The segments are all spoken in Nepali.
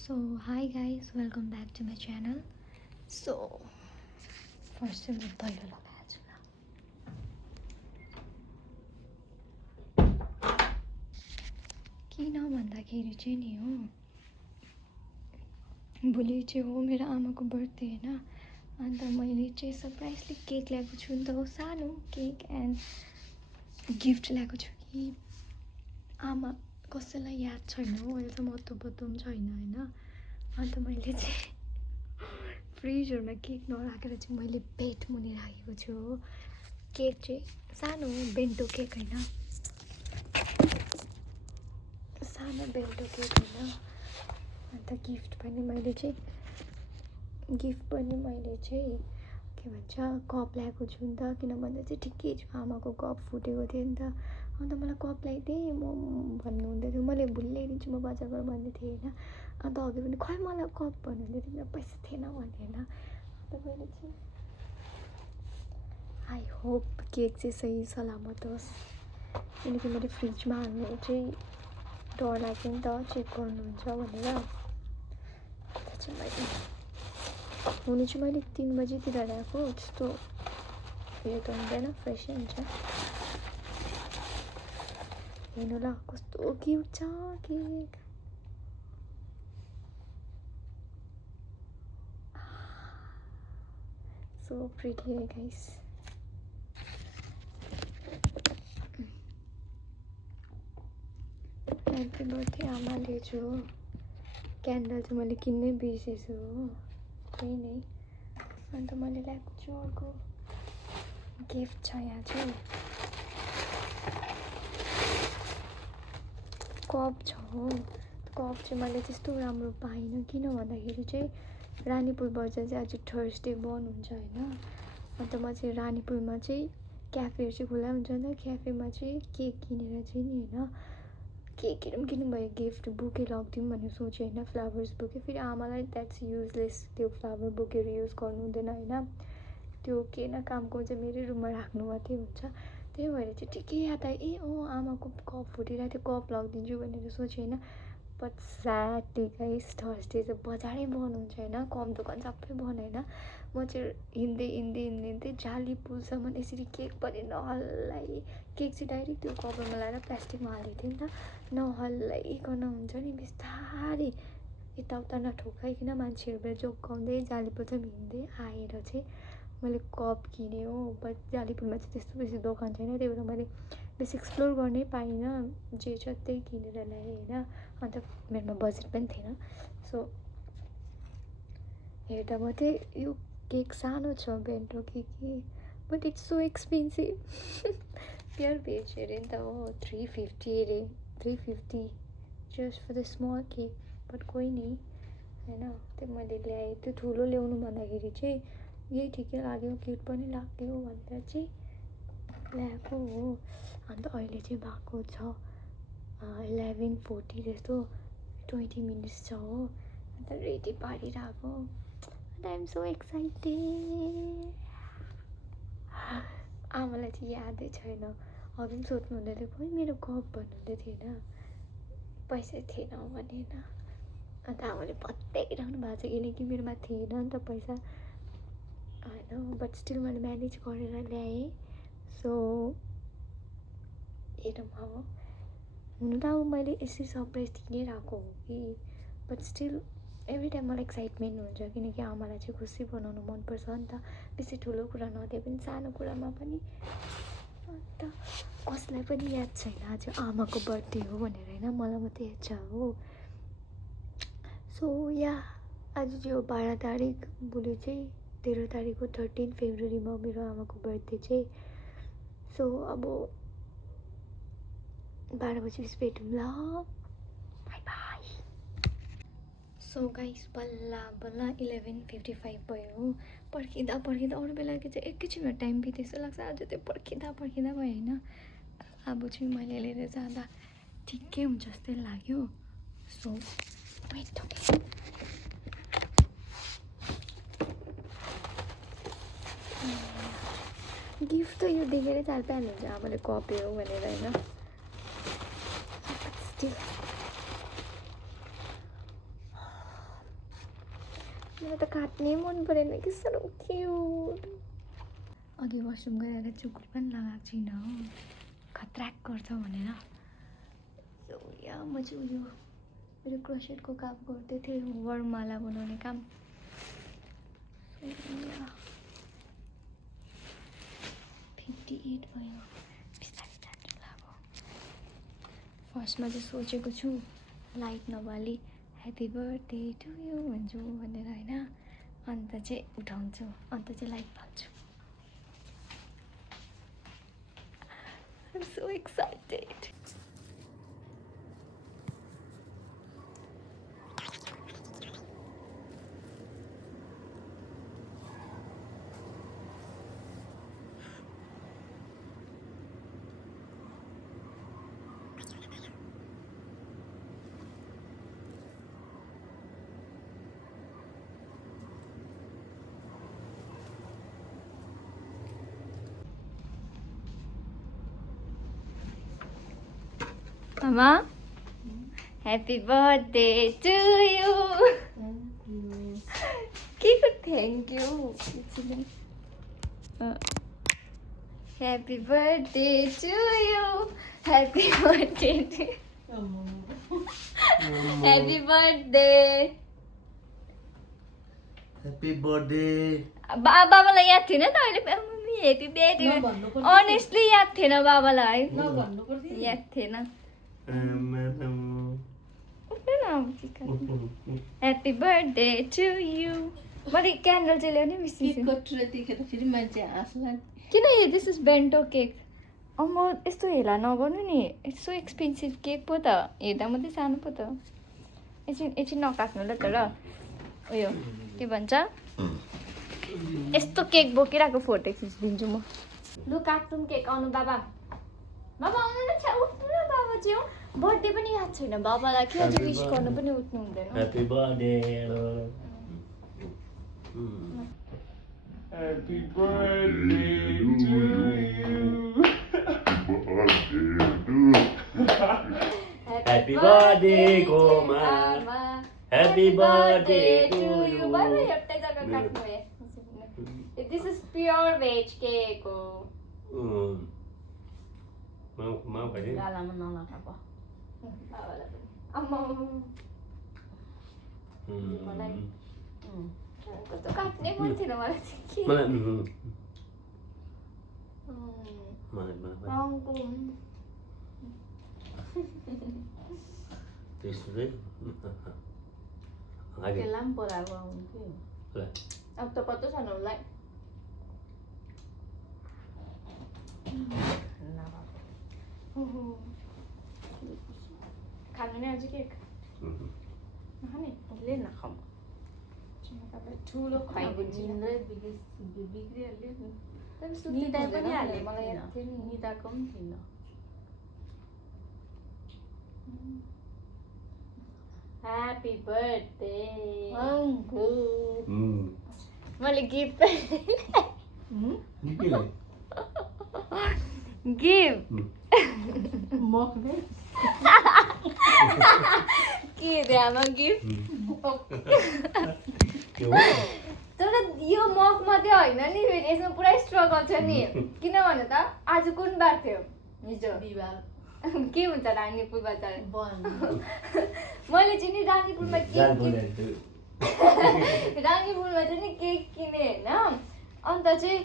So hi guys, welcome back to my channel. So first time में पहिलो लगाएको छु किन भन्दाखेरि चाहिँ नि हो भोलि चाहिँ हो मेरो आमाको बर्थडे हैन अन्त मैले चाहिँ सरप्राइजली केक ल्याएको छु नि त सानो केक एन्ड गिफ्ट ल्याएको छु कि आमा कसैलाई याद छैन हो अहिले त महत्त्व पनि छैन हैन अन्त मैले चाहिँ फ्रिजहरुमा केक नराखेर चाहिँ मैले बेड मुनि राखेको छु हो केक चाहिँ सानो बेन्टो केक हैन सानो बेन्टो केक हैन अन्त गिफ्ट पनि मैले चाहिँ के भन्छ कप ल्याएको छु नि त किन भन्दा चाहिँ ठिकै छ आमाको कप फुटेको थियो नि त अन्त मलाई कप ल्याइदे म भन्नु हुँदै थियो मैले भोलि ल्याइदिन्छु म बजारबाट भन्दै थिएँ हैन अन्त अघि पनि खै मलाई कप भन्नुहुँदै थियो पैसा थिएन भने हैन अन्त मैले चाहिँ आई होप केक चाहिँ सही सलामत होस् किनकि मैले फ्रिजमा हाल्नु चाहिँ डर लाग्यो नि त चेक गर्नुहुन्छ भनेर चाहिँ मैले हुनु चाहिँ मैले 3 बजेतिर ल्याएको त्यस्तो उयो त हुँदैन फ्रेसै हुन्छ हेर्नु ल कस्तो क्युट छ cake so pretty guys happy birthday आमाले जो क्यान्डल चाहिँ मैले किन्नै बिर्सेछु हो त्यही नै अन्त मैले ल्याएको छु अर्को गिफ्ट छ यहाँ चाहिँ कप छ हो कप चाहिँ मैले त्यस्तो राम्रो पाइनँ किन भन्दाखेरि चाहिँ रानीपुल बजार चाहिँ आज थर्सडे बन्द हुन्छ हैन अन्त म चाहिँ रानीपुलमा चाहिँ क्याफेहरू चाहिँ खुला हुन्छ नि त क्याफेमा चाहिँ केक किनेर चाहिँ नि हैन केकहरू पनि किन्नुभयो गिफ्ट बुके लगिदिउँ भनेर सोचेँ होइन फ्लावर्स बुके फेरि आमालाई द्याट्स युजलेस त्यो फ्लावर बुकेहरू युज गर्नु हुँदैन होइन त्यो के न कामको चाहिँ मेरै रुममा राख्नु मात्रै हुन्छ त्यही भएर चाहिँ ठिकै याद आयो ए आमाको कप फुटिरहेको थियो कप लगिदिन्छु भनेर सोचेँ होइन बट स्याडली गाइस थर्सडे चाहिँ बजारै बन्द हुन्छ होइन कप दोकान सबै बन्द होइन म चाहिँ हिँड्दै जाली पुलसम्म यसरी केक पनि नहल्लाई केक चाहिँ डाइरेक्ट त्यो कभरमा लगाएर प्लास्टिकमा हालेको थियो नि त नहल्लाइकन हुन्छ नि बिस्तारै यताउता नठोकाइकन मान्छेहरूबाट जोगाउँदै जालीपुलसम्म हिँड्दै आएर चाहिँ मैले कप किनेँ हो बट जालीपुलमा चाहिँ त्यस्तो बेसी दोकान छैन त्यही भएर मैले बेसी एक्सप्लोर गर्नै पाइनँ जे छ त्यही किनेर ल्याएँ होइन अन्त मेरोमा बजेट पनि थिएन सो हेर्दा मात्रै यो केक सानो छ बेन्टो केक कि but it's so expensive pure veg अरे नि त हो 350 अरे 350 just for the small cake but कोही नि होइन त्यो मैले ल्याएँ त्यो ठुलो ल्याउनु भन्दाखेरि चाहिँ यही ठिकै लाग्यो क्युट पनि लाग्यो भनेर चाहिँ ल्याएको हो अन्त अहिले चाहिँ भएको छ 11:40 जस्तो 20 मिनट्स छ हो अन्त रेडी पारिरहेको अन्त आइएम सो एक्साइटेड आमालाई चाहिँ यादै छैन अघि पनि सोध्नु हुँदै थियो खोइ मेरो कप भन्नुहुँदै थियो होइन पैसा थिएन भनेर अन्त आमाले बताइरहनु भएको छ किनकि मेरोमा थिएन नि त पैसा होइन बट स्टिल मैले म्यानेज गरेर ल्याएँ सो हेरौँ अब हुनु त अब मैले यसरी सरप्राइज दिनै रहेको हो कि बट स्टिल एभ्री टाइम मलाई एक्साइटमेन्ट हुन्छ किनकि आमालाई चाहिँ खुसी बनाउनु मनपर्छ नि त बेसी ठुलो कुरा नदिए पनि सानो कुरामा पनि अन्त कसलाई पनि याद छैन आज आमाको बर्थडे हो भनेर होइन मलाई मात्रै याद छ हो सो या आज चाहिँ हो 12 तारिक भोलि चाहिँ 13 तारिक हो 13 फेब्रुअरीमा मेरो आमाको बर्थडे चाहिँ सो अब 12 बजी भेटौँ ल बाई बाई सो गाइस बल्ल 11:55 भयो हो पर्खिँदा अरू बेलाको चाहिँ एकैछिनमा टाइम बित्यो जस्तो लाग्छ आज त्यो पर्खिँदा भयो होइन अब चाहिँ मैले लिएर जाँदा ठिकै हुन्छ जस्तै लाग्यो सो वेट गिफ्ट त यो देखेरै चाल पाइहाल्नुहुन्छ आमाले कपी हो भनेर होइन स्टिल मलाई त काट्नै मन परेन कि साह्रो क्युट। अघि वासरुम गएर चुक्री पनि लगाएको छैन हो, खत्राक गर्छ भनेर। यहाँ म चाहिँ उयो मेरो क्रोसेटको काम गर्दै थिएँ, वरमाला बनाउने काम। 58 भयो, बिस्तारै जानु लाग्यो। फर्स्टमा चाहिँ सोचेको छु लाइट नबाली ह्याप्पी बर्थडे टु यु भन्छु भनेर होइन, अन्त चाहिँ उठाउँछु, अन्त चाहिँ लाइट बाल्छु। I'm so excited. Mama, happy birthday to you. Keep it, thank you. Happy birthday to you. Happy birthday to you. Happy birthday. Happy birthday. बाबालाई याद थिएन त अहिले मम्मी ह्याप्पी बर्थडे अनेस्टली याद थिएन बाबालाई, याद थिएन। Happy birthday to you. मैले क्यान्डल चाहिँ ल्याउने बिर्सिन्छु। किन दिस इज बेन्टो केक। म यस्तो हेला नगर्नु नि, इट्स सो एक्सपेन्सिभ केक पो त, हेर्दा मात्रै सानो पो त। एकछिन नकाट्नु ल तर उयो के भन्छ यस्तो केक बोकिरहेको फोटो खिचिदिन्छु म। लु काट्छौँ केक। आउनु बाबा, बाबा आउनु न, उठ्नु न बाबा चाहिँ हो। बर्थडे पनि याद छैन बाबालाई, कि अझ विस गर्नु पनि उठ्नु हुँदैन। Happy birthday. Happy birthday to you. Happy birthday Goma. Happy birthday to you. बाबा एउटै जग्गा काट्नु है। This is pure veg cake हो। mau kayaknya Galaman nolak apa? बाबालाई पनि अम्मा मलाई कस्तो काट्नै मन थिएन मलाई चाहिँ के। रङको त्यसो चाहिँ आगे Kelam perahu mungkin. अब त पत्तो छैन उसलाई। खानु नि अझै केक नखाने Boleh nak kamu? ठुलो खुवाइदिन्छु Indra bikri alih. तर सुत्नु Nida हुँदैन पनि मलाई हालेको याद थिएन। थियो नि। निदाको पनि थिएन। Happy birthday Anggur. मैले gift Gini. Gift Mok deh. के ध्यानमा गिफ्ट। तर यो मक मात्रै होइन नि, फेरि यसमा पुरै स्ट्रगल छ नि। किन भन त आज कुन बार थियो? हिजो Bibar. के हुन्छ रानीपुरमा चाहिँ Bon. मैले चाहिँ नि रानीपुरमा केक रानीपुरमा चाहिँ नि केक किने होइन, अन्त चाहिँ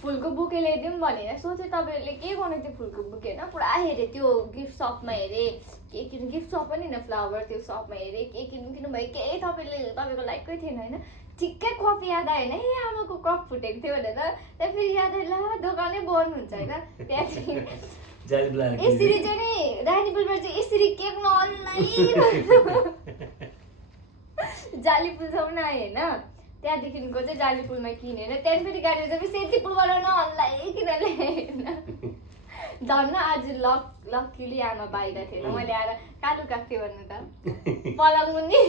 फुलको बुके ल्याइदिउँ भनेर सोचेँ। तपाईँहरूले के गर्नु त्यो फुलको बुके होइन, पुरा हेरेँ त्यो गिफ्ट सपमा हेरेँ के किन्नु, गिफ्ट सप पनि होइन फ्लावर त्यो सपमा हेरेँ के किन्नु भयो, केही तपाईँको लाइककै थिएन होइन। ठिक्कै कप याद आयो होइन, ए आमाको कप फुटेको थियो भनेर। त्यहाँ फेरि याद आयो ला दोकानै बन्द हुन्छ होइन। त्यहाँदेखि यसरी चाहिँ नि रानीपुलबाट चाहिँ यसरी केक नअल्लाई जालीपुलसम्म आयो होइन। त्यहाँदेखिको चाहिँ जालीपुलमा किनेर त्यहाँदेखि फेरि गाडीमा चाहिँ सेतीपुलबाट नअल्लाई किन ल्याएँ होइन। धन्न आज लक्कीली आमा बाहिर थिएन, मैले आएर कालु काक्थेँ भन्नु त पलङ मुनि।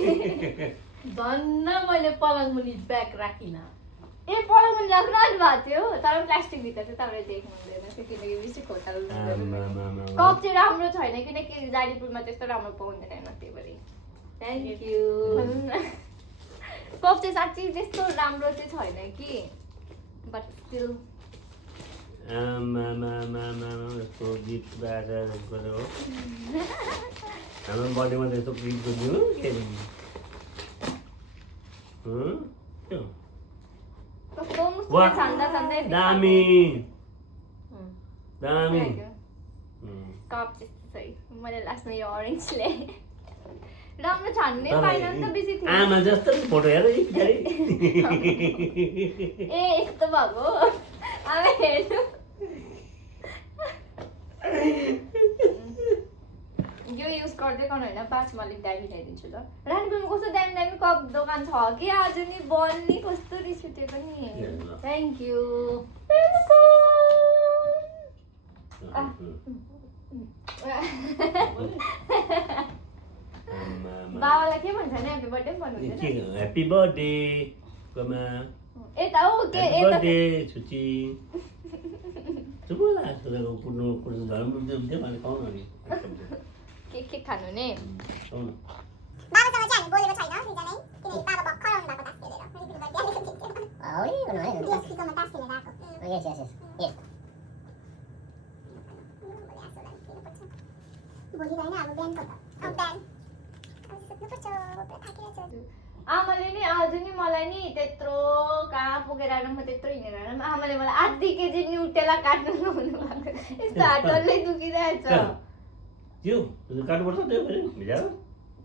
धन्न मैले पलङ मुनि ब्याग राखिन। ए पलङ मुनि राख्नु आँट भएको थियो, तर प्लास्टिकभित्र चाहिँ तपाईँले देख्नु हुँदैन थियो किनकि बेसी खोटाल कप चाहिँ राम्रो छैन, किनकि जालीपुरमा त्यस्तो राम्रो पाउँदैन होइन, त्यही भएर। Thank you. कप चाहिँ साँच्चै त्यस्तो राम्रो चाहिँ छैन कि बट स्टिल यस्तो गीत गाएर गऱ्यो हो हाम्रो बर्थडेमा त यस्तो गीत गरिदिनु के के हो? कस्तो मुस्कुरा वाह, छान्दा छान्दै दामी दामी कप त्यस्तो छ मैले लास्टमा यो अरेन्ज ल्याएँ राम्रो छान्नै पाइन नि त बेसी थियो आमा जस्तो फोटो हेर ए यस्तो भएको आमा हेर्नु यो युज गर्दै गर्नु होइन 5 मा अलिक दामी ल्याइदिन्छु ल रानीपुरमा कस्तो दामी दामी कप दोकान छ कि आज नि बन्ने कस्तो रिस उठेको नि थ्याङ्क यू बाबालाई के भन्छ नि ह्याप्पी बर्थडे भन्नु हुँदैन ह्याप्पी बर्थडे कोमा यता हो के ह्याप्पी यता बर्थडे छुची चुप लाग्छ कुद्नु कुद्नु धर्म दियो भने खाउँ नि के खानु नि खाउँ न बाबासँग चाहिँ हामी बोलेको छैन दुईजनै किनकि बाबा भर्खर आउनु भएको तास खेलेर फ्रिजमा तास खेलेर आएको भोलि होइन अब बिहानको त बिहान सुत्नुपर्छ थाकिरहेछ आमाले नि आज नि मलाई नि त्यत्रो कहाँ पुगेर आएर म त्यत्रो हिँडेर आएर आमाले मलाई आधी केजी न्युटेला काट्नु लाउनु भएको यस्तो हात डल्लै दुखिरहेछ त्यो काट्नुपर्छ त्यो फेरि भिजा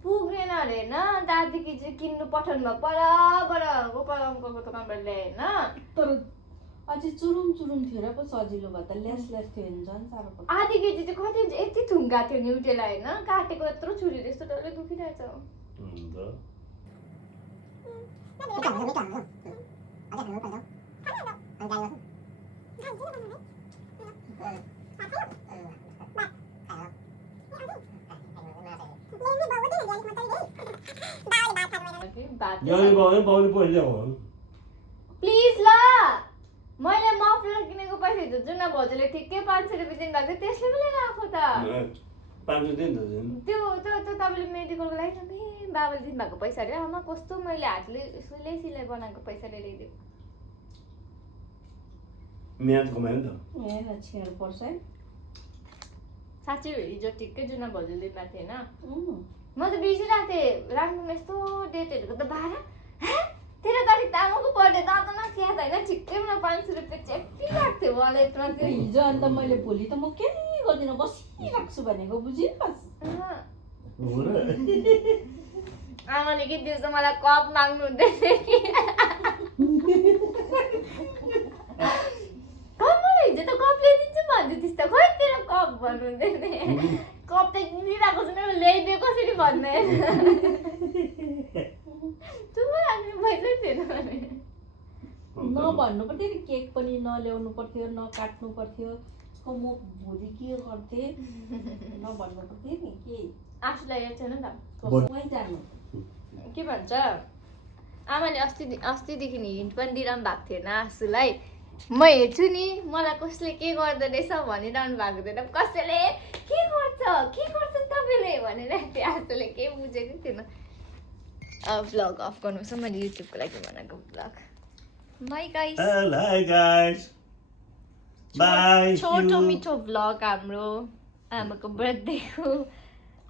पुग्दैन अरे होइन अन्त आधी केजी किन्नु पठाउनु भयो पर गोपाल अङ्कलको दोकानबाट ल्याए होइन तर अझै चुरुम चुरुम थियो र पो सजिलो भयो त ल्यास ल्यास थियो भने झन् साह्रो पर्छ आधी केजी चाहिँ कति यति थुङ्गा थियो न्युटेला होइन काटेको यत्रो छुरी जस्तो डल्लै दुखिरहेछ प्लिज ल मैले मफलर किनेको पैसा हिजो जुन भाउजूले ठिक्कै 500 रुपियाँ दिनुभएको थियो त्यसले पनि लिएर आएको त त्यो तपाईँले मेडिकलको लागि बाबाले दिनुभएको पैसा अरे आमा कस्तो मैले हातले सिलाइ बनाएको पैसाले ल्याइदिएको म्याद कमायो नि त हेर्न छेड पर्छ है साँच्चै हिजो ठिक्कै जुन भाउजूले दिनुभएको थियो होइन म त बिर्सिरहेको थिएँ राम्रोमा यस्तो डेटहरूको त 12 तेरो तारिक त आमाको बर्थडे त अन्त नकिया त होइन ठिक्कै मलाई 500 रुपियाँ च्यापिरहेको थियो वालेटमा त्यो हिजो अन्त मैले भोलि त म केही गर्दिनँ बसिराख्छु भनेको बुझिन बस आमाले कि दिउँसो मलाई कप माग्नु हुँदैन कि हिजो त कप ल्याइदिन्छु भन्छु त्यस्तो खोइ तेरो कप भन्नु हुँदैन कप त किनिरहेको छु ल्याइदियो कसरी भन्दैन पैसै थिएन नभन्नु पर्थ्यो नि केक पनि नल्याउनु पर्थ्यो नकाट्नु पर्थ्यो उसको म भोलि के गर्थेँ नभन्नु पर्थ्यो नि के आफूलाई याद छैन त कसमै जानु के भन्छ आमाले अस्तिदेखि हिन्ट पनि दिइरहनु भएको थिएन आँसुलाई म हेर्छु नि मलाई कसले के गर्दो रहेछ भनिरहनु भएको थिएन कसैले के गर्छ तपाईँले भनेर आँसुले केही बुझेको थिएन भ्लग अफ गर्नुपर्छ मैले युट्युबको लागि बनाएको भ्लग बाई गाइस छोटो मिठो भ्लग हाम्रो आमाको बर्थडेको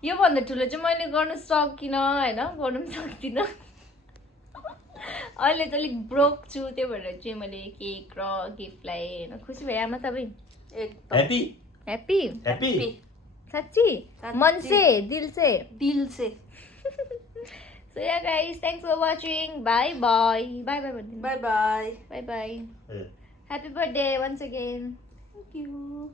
योभन्दा ठुलो चाहिँ मैले गर्न सकिनँ होइन गर्नु पनि सक्दिनँ अहिले त अलिक ब्रोक छु त्यही भएर चाहिँ मैले केक र गिफ्ट ल्याएँ होइन खुसी भयो आमा तपाईँ ह्याप्पी ह्याप्पी साँच्ची मन से दिल से So yeah guys, thanks for watching. Bye bye. Bye bye. By by Bye bye. Happy birthday once again. Thank you.